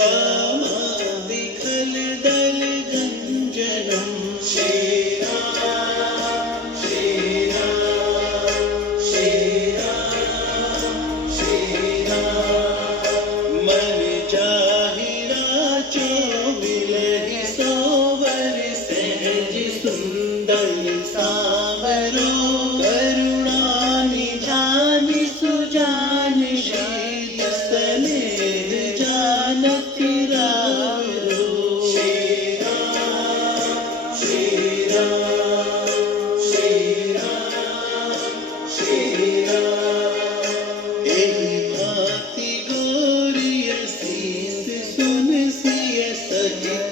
कामादिखल दल गंजनम श्री राम श्री राम श्री राम श्री राम मन जाहिरा चोविलहि सोवर सहज सुंदर सावरो करुणा निधानि सुजान शील स्नेह जानति रावरो श्री राम श्री राम श्री राम श्री राम एहि भांति गोरिय शीस सुन सिय सहित